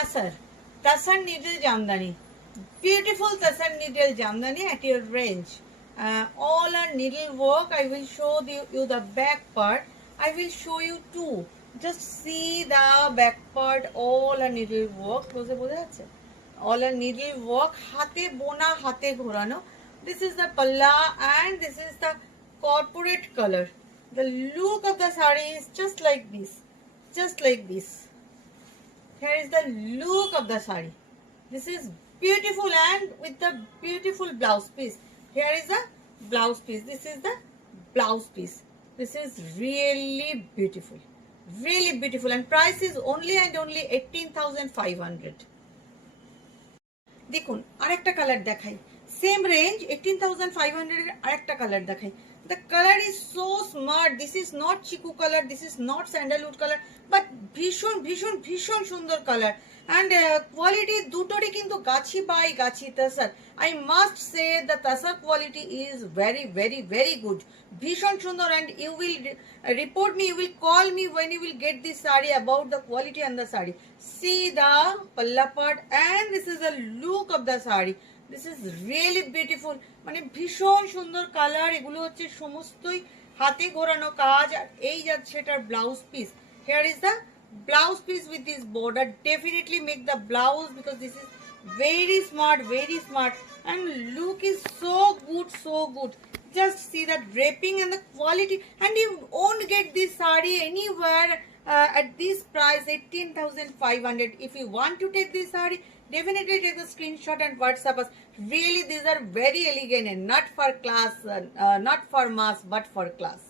Tasar needle jamdani. Beautiful Tasar needle jamdani at your range. All are needle work. I will show you the back part. I will show you too. Just see the back part. All are needle work. Close বোঝা যাচ্ছে? All are needle work. হাতে বোনা হাতে ঘোরানো. This is the palla and this is the corporate color. The look of the saree is just like this. Just like this. Here is the look of the saree. This is beautiful and with the beautiful blouse piece. Here is the blouse piece. This is the blouse piece. This is really beautiful. Really beautiful. And price is only and only 18,500. দেখুন আরেকটা colour দেখাই same range 18,500 এর আরেকটা colour দেখাই the color is so smart. This is not chiku color, this is not sandalwood color, but ভীষণ ভীষণ ভীষণ সুন্দর কালার and quality দুটোরই কিন্তু গাছি by Gachhi তাসার I must say the tasar quality is very very very good ভীষণ সুন্দর and you will report me, you will call me when you will get this saree about the quality and the saree. See the palla part and this is the look of the saree. This is really beautiful. মানে ভীষণ সুন্দর colour এগুলো হচ্ছে সমস্তই হাতে ঘোরানো কাজ আর এই যাচ্ছে এটার blouse piece here is the blouse piece with this border. Definitely make the blouse because this is very smart and look is so good. Just see the draping and the quality and you won't get this saree anywhere at this price 18,500. If you want to take this saree, definitely take the screenshot and WhatsApp us. Really these are very elegant and not for class, not for mass but for class.